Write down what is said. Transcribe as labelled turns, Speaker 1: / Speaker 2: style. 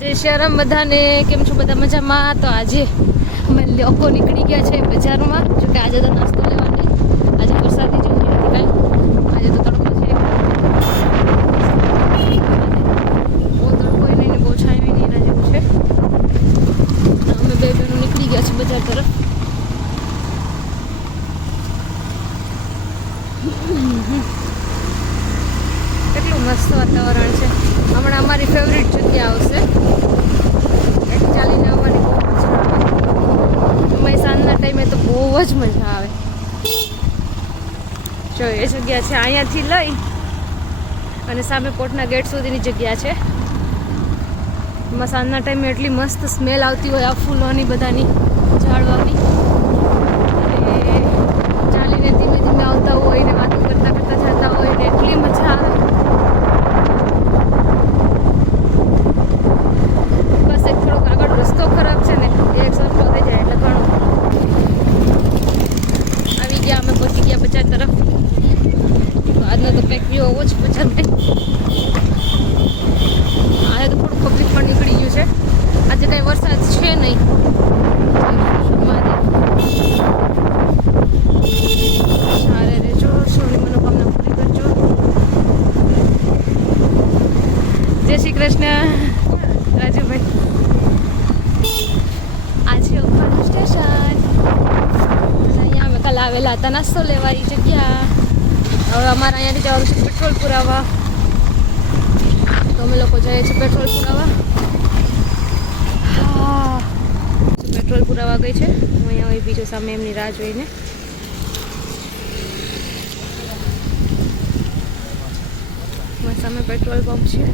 Speaker 1: જય શ્યારામ બધાને, કેમ છો બધા મજામાં? તો આજે અમે લોકો નીકળી ગયા છે બજારમાં, જો કે આજે તો નાસ્તો લેવા નહીં આજે વરસાદી જેવું નથી કાંઈ. આજે તો તડકો છે. બહુ તડકો નહીં ને બહુ છાંયો નહીં એના જેવું છે. અમે બે બહેનો નીકળી ગયા છે બજાર તરફ. કેટલું મસ્ત વાતાવરણ છે હમણાં અમારી ફેવરિટ જગ્યા આવશે એટલે ચાલીને આવવાની બહુ મજા આવે એમાંય સાંજના ટાઈમે તો બહુ જ મજા આવે. જો, એ જગ્યા છે અહીંયાથી લઈ અને સામે કોર્ટના ગેટ સુધીની જગ્યા છે. એમાં સાંજના ટાઈમે એટલી મસ્ત સ્મેલ આવતી હોય આ ફૂલોની બધાની, ઝાડવાની. અને ચાલીને ધીમે ધીમે આવતા હોય ને વાતો કરતા કરતા જતા હોય ને એટલી મજા આવે બસ એક થોડોક આગળ રસ્તો ખરાબ છે ને એ એક સરખો થઈ જાય એટલે ઘણું આવી ગયા અમે બજાર તરફ. આજનો તો કંઈક વ્યૂ હોવો છે બજારમાં આજે તો થોડું પબ્લિક પણ નીકળી ગયું છે. આજે કાંઈ વરસાદ છે નહીં. સારે રહેજો સોની મનોકામના પૂરી કરજો. જય શ્રી કૃષ્ણ. રાજુભાઈ આજે ઉપરનું સ્ટેશન અને અહીંયા અમે કાલે આવેલા હતા નાસ્તો લેવા એ જગ્યા. હવે અમારે અહીંયાથી જવાનું છે પેટ્રોલ પુરાવા તો અમે લોકો જઈએ છીએ પેટ્રોલ પુરાવા હા. પેટ્રોલ પુરાવા ગઈ છે. હું અહીંયા હોય બીજો સામે એમની રાહ જોઈને. સામે પેટ્રોલ પંપ છે.